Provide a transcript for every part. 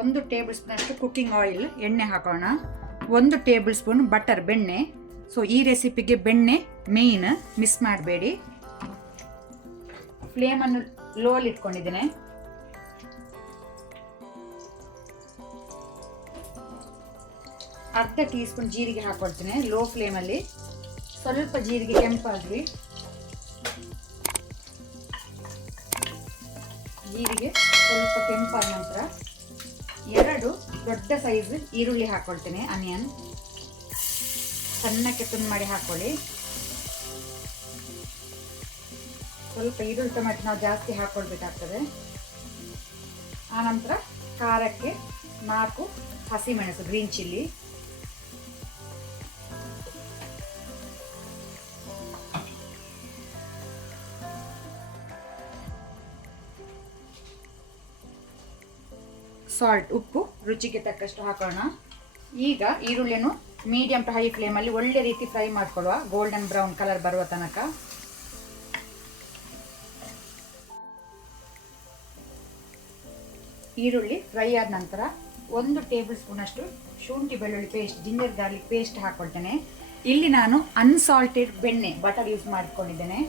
ಒಂದು table spoon ಅಷ್ಟು cooking oil ಎಣ್ಣೆ ಹಾಕೋಣ. 1 ಟೇಬಲ್ ಸ್ಪೂನ್ ಬಟರ್ ಬೆಣ್ಣೆ. ಸೊ ಈ ರೆಸಿಪಿಗೆ ಬೆಣ್ಣೆ ಮೇನ್, ಮಿಸ್ ಮಾಡಬೇಡಿ. ಫ್ಲೇಮನ್ನು ಲೋ ಅಲ್ಲಿ ಇಟ್ಕೊಂಡಿದ್ದೇನೆ. ಅರ್ಧ ಟೀ ಸ್ಪೂನ್ ಜೀರಿಗೆ ಹಾಕೊಳ್ತೇನೆ ಲೋ ಫ್ಲೇಮಲ್ಲಿ. ಸ್ವಲ್ಪ ಜೀರಿಗೆ ಕೆಂಪಾಗಲಿ. ಜೀರಿಗೆ ಸ್ವಲ್ಪ ಕೆಂಪಾದ ನಂತರ 2 ದೊಡ್ಡ ಸೈಜ್ ಈರುಳ್ಳಿ ಹಾಕೊಳ್ತೇನೆ. ಆನಿಯನ್ ಸಣ್ಣಕ್ಕೆ ತುಂಡು ಮಾಡಿ ಹಾಕೊಳ್ಳಿ. ಸ್ವಲ್ಪ ಈರುಳ್ಳಿ ಟೊಮೆಟೊ ನಾವು ಜಾಸ್ತಿ ಹಾಕೊಳ್ಬೇಕಾಗ್ತದೆ. ಆನಂತರ ಖಾರಕ್ಕೆ 4 ಹಸಿಮೆಣಸು, ಗ್ರೀನ್ ಚಿಲ್ಲಿ. ಸಾಲ್ಟ್, ಉಪ್ಪು ರುಚಿಗೆ ತಕ್ಕಷ್ಟು ಹಾಕೋಣ. ಈಗ ಈರುಳ್ಳಿಯನ್ನು ಮೀಡಿಯಂ ಟು ಹೈ ಫ್ಲೇಮಲ್ಲಿ ಒಳ್ಳೆ ರೀತಿ ಫ್ರೈ ಮಾಡ್ಕೊಳ್ಳುವ, ಗೋಲ್ಡನ್ ಬ್ರೌನ್ ಕಲರ್ ಬರುವ ತನಕ. ಈರುಳ್ಳಿ ಫ್ರೈ ಆದ ನಂತರ 1 ಟೇಬಲ್ ಸ್ಪೂನ್ ಅಷ್ಟು ಶುಂಠಿ ಬೆಳ್ಳುಳ್ಳಿ ಪೇಸ್ಟ್, ಜಿಂಜರ್ ಗಾರ್ಲಿಕ್ ಪೇಸ್ಟ್ ಹಾಕೊಳ್ತೇನೆ. ಇಲ್ಲಿ ನಾನು ಅನ್ಸಾಲ್ಟೆಡ್ ಬೆಣ್ಣೆ ಬಟರ್ ಯೂಸ್ ಮಾಡಿಕೊಂಡಿದ್ದೇನೆ.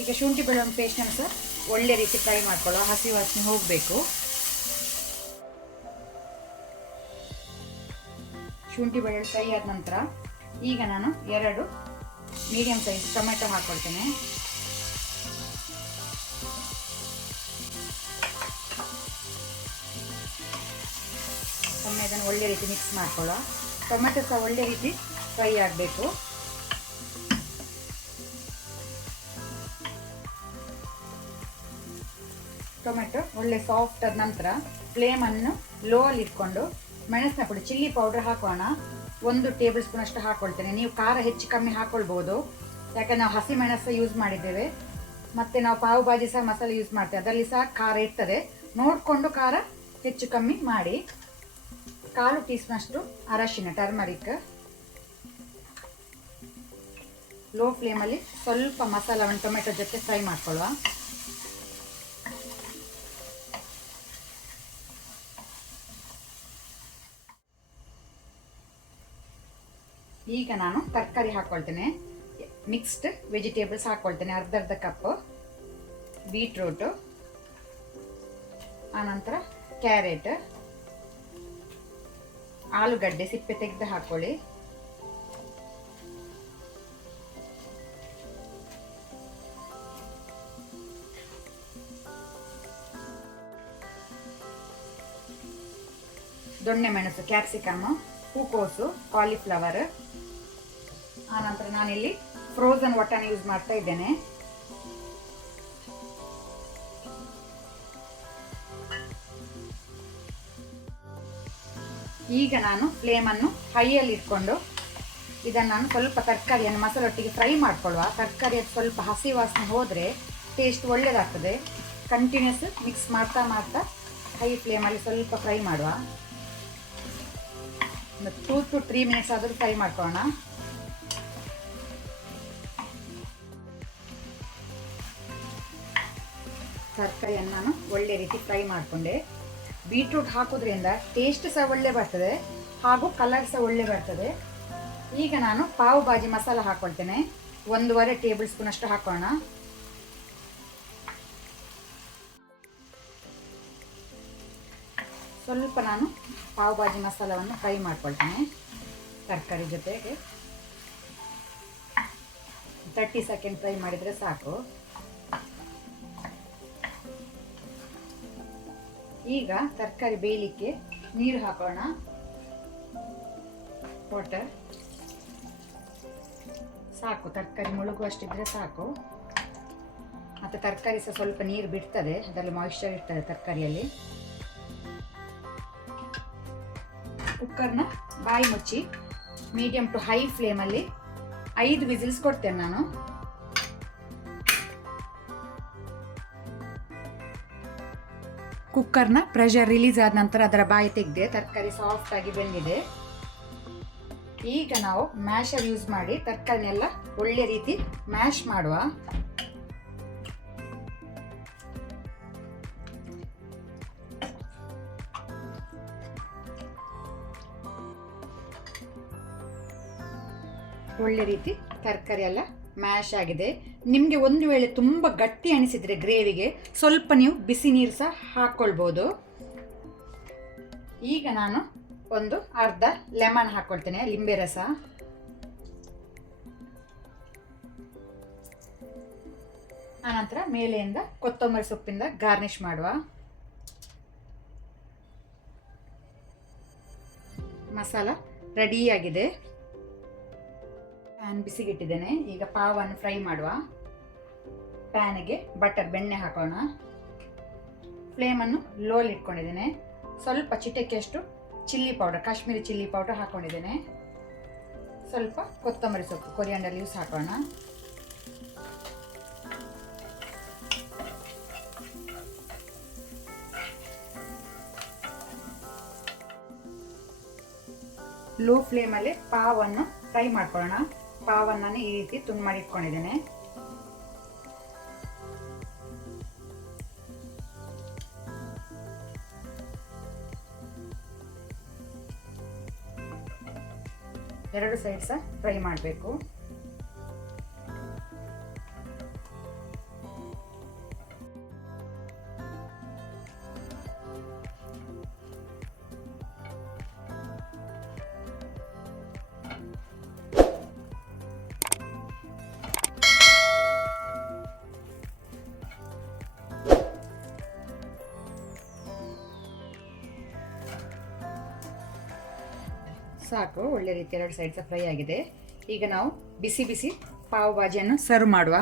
ಈಗ ಶುಂಠಿ ಬೆಳ್ಳುಳ್ಳಿ ಪೇಸ್ಟ್ ಅನ್ನು ಸಹ ಒಳ್ಳೆ ರೀತಿ ಫ್ರೈ ಮಾಡ್ಕೊಳ್ಳೋ, ಹಸಿ ವಾಸನೆ ಹೋಗಬೇಕು. ಶುಂಠಿ ಬೆಳ್ಳುಳ್ಳಿ ಫ್ರೈ ಆದ ನಂತರ ಈಗ ನಾನು 2 ಮೀಡಿಯಂ ಸೈಜ್ ಟೊಮೆಟೊ ಹಾಕೊಳ್ತೇನೆ. ಅದನ್ನು ಒಳ್ಳೆ ರೀತಿ ಮಿಕ್ಸ್ ಮಾಡ್ಕೊಳ್ಳೋ. ಟೊಮೆಟೊ ಸಹ ಒಳ್ಳೆ ರೀತಿ ಫ್ರೈ ಆಗಬೇಕು. ಟೊಮೆಟೊ ಒಳ್ಳೆ ಸಾಫ್ಟ್ ಆದ ನಂತರ ಫ್ಲೇಮನ್ನು ಲೋ ಅಲ್ಲಿ ಇಟ್ಕೊಂಡು ಮೆಣಸಿನ ಪುಡಿ, ಚಿಲ್ಲಿ ಪೌಡರ್ ಹಾಕೋಣ. 1 ಟೇಬಲ್ ಸ್ಪೂನ್ ಅಷ್ಟು ಹಾಕೊಳ್ತೇನೆ. ನೀವು ಖಾರ ಹೆಚ್ಚು ಕಮ್ಮಿ ಹಾಕೊಳ್ಬೋದು, ಯಾಕಂದ್ರೆ ನಾವು ಹಸಿ ಮೆಣಸು ಯೂಸ್ ಮಾಡಿದ್ದೇವೆ. ಮತ್ತು ನಾವು ಪಾವ್ ಭಾಜಿ ಸಹ ಮಸಾಲೆ ಯೂಸ್ ಮಾಡ್ತೇವೆ, ಅದರಲ್ಲಿ ಸಹ ಖಾರ ಇರ್ತದೆ. ನೋಡಿಕೊಂಡು ಖಾರ ಹೆಚ್ಚು ಕಮ್ಮಿ ಮಾಡಿ. 1/4 ಟೀ ಸ್ಪೂನ್ ಅಷ್ಟು ಅರಶಿನ, ಟರ್ಮರಿಕ್. ಲೋ ಫ್ಲೇಮಲ್ಲಿ ಸ್ವಲ್ಪ ಮಸಾಲವನ್ನು ಟೊಮೆಟೊ ಜೊತೆ ಫ್ರೈ ಮಾಡ್ಕೊಳ್ಳುವ. ಈಗ ನಾನು ತರಕಾರಿ ಹಾಕೊಳ್ತೇನೆ. Mixed vegetables ಹಾಕೊಳ್ತೇನೆ. ಅರ್ಧ ಕಪ್ ಬೀಟ್ರೂಟು, ಆನಂತರ ಕ್ಯಾರೆಟ್, ಆಲೂಗಡ್ಡೆ ಸಿಪ್ಪೆ ತೆಗೆದು ಹಾಕೊಳ್ಳಿ. ದೊಣ್ಣೆ ಮೆಣಸು, ಕ್ಯಾಪ್ಸಿಕಮ್, ಹೂಕೋಸು, ಕಾಲಿಫ್ಲವರ್. ಆನಂತರ ನಾನಿಲ್ಲಿ ಫ್ರೋಝನ್ ವಟಾಣಿ ಯೂಸ್ ಮಾಡ್ತಾ ಇದ್ದೇನೆ. ಈಗ ನಾನು ಫ್ಲೇಮನ್ನು ಹೈಯಲ್ಲಿ ಇಟ್ಕೊಂಡು ಇದನ್ನು ನಾನು ಸ್ವಲ್ಪ ತರಕಾರಿಯನ್ನು ಮಸಾಲೊಟ್ಟಿಗೆ ಫ್ರೈ ಮಾಡ್ಕೊಳ್ಳುವ. ತರಕಾರಿ ಸ್ವಲ್ಪ ಹಸಿ ವಾಸನೆ ಹೋದರೆ ಟೇಸ್ಟ್ ಒಳ್ಳೆಯದಾಗ್ತದೆ. ಕಂಟಿನ್ಯೂಸ್ ಮಿಕ್ಸ್ ಮಾಡ್ತಾ ಮಾಡ್ತಾ ಹೈ ಫ್ಲೇಮಲ್ಲಿ ಸ್ವಲ್ಪ ಫ್ರೈ ಮಾಡುವ. 2 to 3 ಮಿನಿಟ್ಸ್ ಆದರೂ ಫ್ರೈ ಮಾಡ್ಕೊಳ್ಳೋಣ. ತರಕಾರಿಯನ್ನು ನಾನು ಒಳ್ಳೆ ರೀತಿ ಫ್ರೈ ಮಾಡಿಕೊಂಡೆ. ಬೀಟ್ರೂಟ್ ಹಾಕೋದ್ರಿಂದ ಟೇಸ್ಟ್ ಸಹ ಒಳ್ಳೆ ಬರ್ತದೆ ಹಾಗೂ ಕಲರ್ ಸಹ ಒಳ್ಳೆ ಬರ್ತದೆ. ಈಗ ನಾನು ಪಾವ್ ಭಾಜಿ ಮಸಾಲ ಹಾಕೊಳ್ತೇನೆ. 1.5 ಟೇಬಲ್ ಸ್ಪೂನ್ ಅಷ್ಟು ಹಾಕೋಣ. ಸ್ವಲ್ಪ ನಾನು ಪಾವ್ ಭಾಜಿ ಮಸಾಲವನ್ನು ಫ್ರೈ ಮಾಡ್ಕೊಳ್ತೇನೆ ತರಕಾರಿ ಜೊತೆಗೆ. 30 ಸೆಕೆಂಡ್ ಫ್ರೈ ಮಾಡಿದರೆ ಸಾಕು. ಈಗ ತರಕಾರಿ ಬೇಯಲಿಕ್ಕೆ ನೀರು ಹಾಕೋಣ. ವಾಟರ್ ಸಾಕು, ತರಕಾರಿ ಮುಳುಗುವಷ್ಟಿದ್ರೆ ಸಾಕು. ಮತ್ತು ತರಕಾರಿ ಸಹ ಸ್ವಲ್ಪ ನೀರು ಬಿಡ್ತದೆ, ಅದರಲ್ಲಿ ಮಾಯಿಶ್ಚರ್ ಇರ್ತದೆ ತರಕಾರಿಯಲ್ಲಿ. ಕುಕ್ಕರ್ನ ಬಾಯಿ ಮುಚ್ಚಿ ಮೀಡಿಯಂ ಟು ಹೈ ಫ್ಲೇಮಲ್ಲಿ 5 ವಿಸಿಲ್ಸ್ ಕೊಡ್ತೇನೆ ನಾನು. ಕುಕ್ಕರ್ನ ಪ್ರೆಷರ್ ರಿಲೀಸ್ ಆದ ನಂತರ ಅದರ ಬಾಯಿ ತೆಗೆದೆ, ತರಕಾರಿ ಸಾಫ್ಟ್ ಆಗಿ ಬೆಂದಿದೆ. ಈಗ ನಾವು ಮ್ಯಾಶರ್ ಯೂಸ್ ಮಾಡಿ ತರಕಾರಿನೆಲ್ಲ ಒಳ್ಳೆ ರೀತಿ ಮ್ಯಾಶ್ ಮಾಡುವ. ಒಳ್ಳೆ ರೀತಿ ತರಕಾರಿ ಎಲ್ಲ ಮ್ಯಾಶ್ ಆಗಿದೆ. ನಿಮಗೆ ಒಂದು ವೇಳೆ ತುಂಬ ಗಟ್ಟಿ ಅನಿಸಿದರೆ ಗ್ರೇವಿಗೆ ಸ್ವಲ್ಪ ನೀವು ಬಿಸಿ ನೀರು ಸಹ ಹಾಕ್ಕೊಳ್ಬೋದು. ಈಗ ನಾನು ಒಂದು ಅರ್ಧ ಲೆಮನ್ ಹಾಕ್ಕೊಳ್ತೇನೆ, ಲಿಂಬೆ ರಸ. ಆನಂತರ ಮೇಲೆಯಿಂದ ಕೊತ್ತಂಬರಿ ಸೊಪ್ಪಿಂದ ಗಾರ್ನಿಷ್ ಮಾಡುವ. ಮಸಾಲ ರೆಡಿಯಾಗಿದೆ. ಪ್ಯಾನ್ ಬಿಸಿಗಿಟ್ಟಿದ್ದೇನೆ. ಈಗ ಪಾವನ್ನು ಫ್ರೈ ಮಾಡುವ. ಪ್ಯಾನಿಗೆ ಬಟರ್ ಬೆಣ್ಣೆ ಹಾಕೋಣ. ಫ್ಲೇಮನ್ನು ಲೋಲಿ ಇಟ್ಕೊಂಡಿದ್ದೇನೆ. ಸ್ವಲ್ಪ ಚಿಟಿಕೆಯಷ್ಟು chilli powder, Kashmiri chilli powder ಹಾಕ್ಕೊಂಡಿದ್ದೇನೆ. ಸ್ವಲ್ಪ ಕೊತ್ತಂಬರಿ ಸೊಪ್ಪು, ಕೊರಿಯಾಂಡರ್ ಲೀವ್ಸ್ ಹಾಕೋಣ. ಲೋ ಫ್ಲೇಮಲ್ಲಿ ಪಾವನ್ನು ಫ್ರೈ ಮಾಡ್ಕೊಳ್ಳೋಣ. ಪಾವನ್ನು ನಾನು ಈ ರೀತಿ ತುಂಡು ಮಾಡಿ ಇಟ್ಕೊಂಡಿದ್ದೇನೆ. ಎರಡು ಸೈಡ್ ಸಹ ಫ್ರೈ ಮಾಡಬೇಕು. ಸಾಕು, ಒಳ್ಳೆ ರೀತಿ ಎರಡು ಸೈಡ್ ಸಹ ಫ್ರೈ ಆಗಿದೆ. ಈಗ ನಾವು ಬಿಸಿ ಬಿಸಿ ಪಾವ್ ಭಾಜಿಯನ್ನು ಸರ್ವ್ ಮಾಡುವ.